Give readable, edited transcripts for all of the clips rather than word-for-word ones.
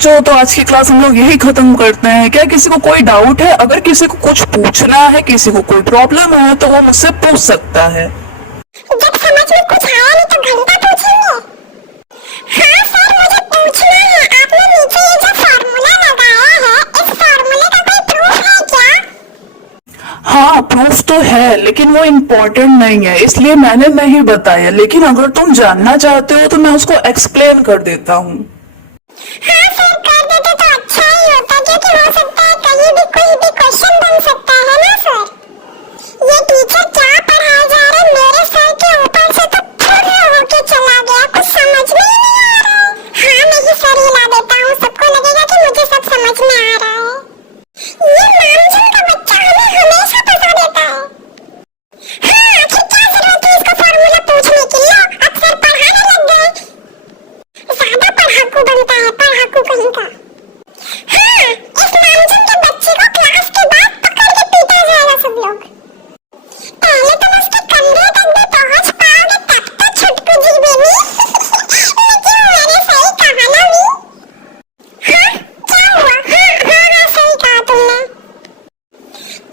बच्चों, तो आज की क्लास हम लोग यही खत्म करते हैं। क्या किसी को कोई डाउट है? अगर किसी को कुछ पूछना है, किसी को कोई प्रॉब्लम है, तो वो मुझसे पूछ सकता है। जब समझ में कुछ आया नहीं तो घंटा पूछेंगे। हाँ सर, मुझे पूछना है, आपने नीचे ये जो फार्मूला लगाया है, इस फार्मूले का कोई प्रूफ है क्या? हाँ, प्रूफ तो है, लेकिन वो इम्पोर्टेंट नहीं है, इसलिए मैंने नहीं बताया। लेकिन अगर तुम जानना चाहते हो तो मैं उसको एक्सप्लेन कर देता हूँ। हाँ सर, कर देते तो अच्छा ही होता, क्योंकि हो सकता है कहीं भी कोई भी क्वेश्चन बन सकता है ना सर। ये टीचर क्या पढ़ाए जा रहे, मेरे सर के ऊपर से तो फुर्र होके चला गया, कुछ समझ में ही नहीं आ रहा है। हाँ, मैं ही सर हिला देता हूँ, सबको लगेगा कि मुझे सब समझ में आ रहा है। ये नामजन का बच्चा हमें हमेशा फंसा देता है। हाँ, आखिर क्या जरूरत है इसको फार्मूला पूछने की? लो, अब सर पढ़ाने लग गए। ज्यादा पढ़ाकू बनता है, पढ़ाकू कहीं का। हाँ, इस नामजन के बच्चे को क्लास के बाद पकड़ के पीटा जाएगा सब लोग। पहले तुम उसके कंधे तक भी पहुंच पाओगे, तब तो छुटकू जी बेबी। लेकिन मैंने सही कहा ना भी? हाँ, क्या हुआ? हाँ, सही कहा तुमने।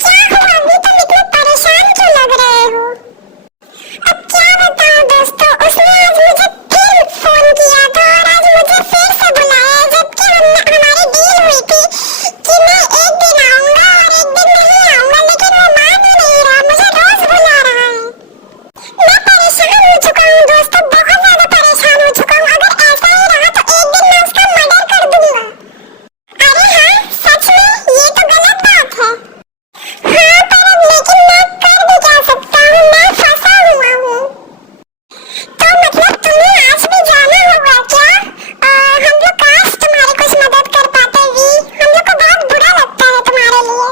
क्या हुआ? अभी तुम इतने परेशान क्यों लग रहे हो? अब क्या बताऊं दोस्तों, उसने आज मुझे फिर फोन किया था और आज मुझे फिर से बुलाया, जबकि हमारी डील हुई थी कि मैं एक दिन आऊंगा और एक दिन नहीं आऊंगा, लेकिन वो मान ही नहीं रहा, मुझे रोज बुला रहा है। मैं परेशान हो चुका हूँ दोस्तों, बहुत ज्यादा परेशान हो चुका हूँ। अगर ऐसा ही रहा तो एक दिन मैं उसका मर्डर कर दूंगा। अरे हाँ, सच में ये तो गलत बात है। हाँ, पर अब लेकिन मैं कर भी क्या सकता हूँ, मैं फंसा हुआ हूँ। तो मतलब तुम्हें आज भी जाना होगा क्या? हम लोग काश तुम्हारी कुछ मदद कर पाते वी, हम लोग को बहुत बुरा लगता है तुम्हारे लिए।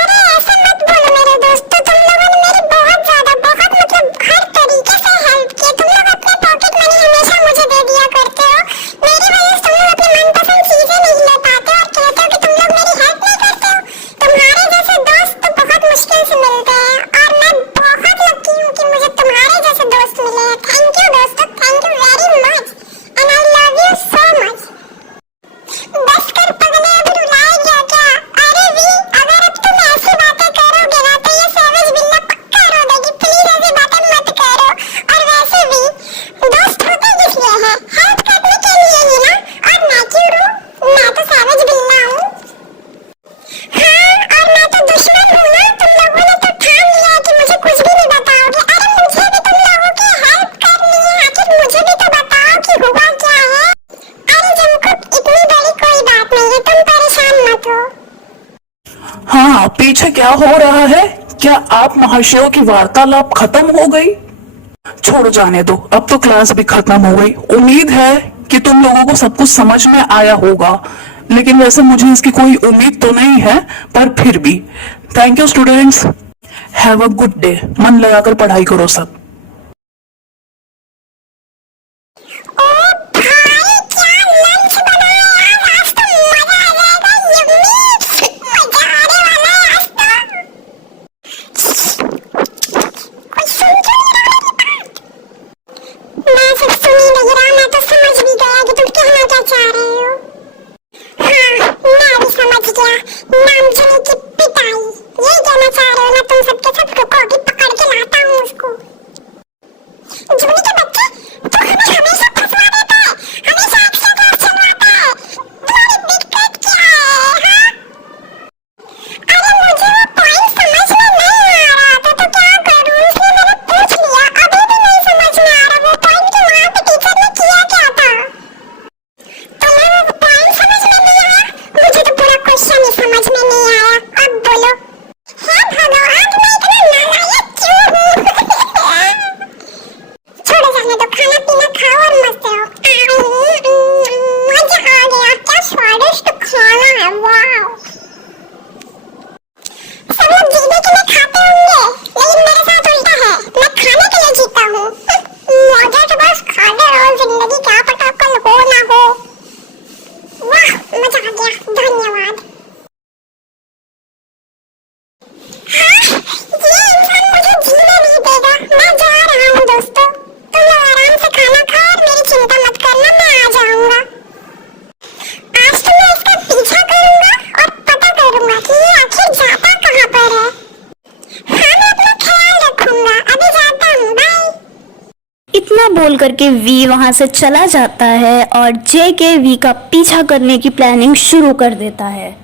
अरे ऐसा मत बोलो मेरे दोस्तों, तुम लोगों ने मेरी बहुत ज्यादा, बहुत मतलब हर तरीके से हेल्प की। तुम लोग अपने पॉकेट मनी हमेशा मुझे दे दिया करते हो, मेरी वजह से तुम लोग अपनी मनपसंद चीजें नहीं ले पाते और कहते हो कि तुम लोग मेरी हेल्प नहीं करते हो। तुम्हारे जैसे दोस्त तो बहुत मुश्किल से मिलते हैं और मैं बहुत लकी हूँ कि मुझे तुम्हारे जैसे दोस्त मिले हैं। थैंक यू दोस्तों, thank you very much and I love you so much. बस कर पगले, अब रुलाए गया क्या? अरे वी, अगर अब तुम ऐसी बातें करोगे ना तो ये सेवेज बिल्ला पक्का रो देगी। प्लीज ऐसी बातें मत करो। और वैसे भी दोस्त होते किस लिए हैं? हेल्प करने के लिए ही ना। और मैं क्यों रू? मैं तो सेवेज बिल्ला हूँ। हाँ, और मैं तो दुश्मन हूँ ना। तुम लोगों ने तो ठान लिया कि मुझे कुछ भी नहीं बताओगे। अरे मुझे भी तुम लोगों की हेल्प करनी है, आखिर मुझे भी तो बताओ कि हुआ क्या है। अरे जमकुट, इतनी बड़ी कोई बात नहीं है, तुम परेशान मत हो। हाँ, पीछे क्या हो रहा है? क्या आप महाशयों की वार्तालाप खत्म हो गई? छोड़ो, जाने दो, अब तो क्लास भी खत्म हो गई। उम्मीद है कि तुम लोगों को सब कुछ समझ में आया होगा, लेकिन वैसे मुझे इसकी कोई उम्मीद तो नहीं है, पर फिर भी thank you students. Have a good day. मन लगाकर पढ़ाई करो सब। ओ भाई, क्या लंच बनाया यार, आज तो मजा आ जाएगा। यम्मी, मजा आने वाला है आज तो। कोई सुन क्यों नहीं रहा मेरी बात? मैं सिर्फ सुन ही नहीं रहा, मैं तो समझ भी गया कि तुम कहना क्या चाह रहे हो। हाँ, मैं भी समझ गया। नामजनी की पिटाई, यही कहना चाह रहे हो ना तुम सबके सब। रुको, अभी पकड़ के लाता हूँ उसको। इतना बोल करके वी वहां से चला जाता है और जे के वी का पीछा करने की प्लानिंग शुरू कर देता है।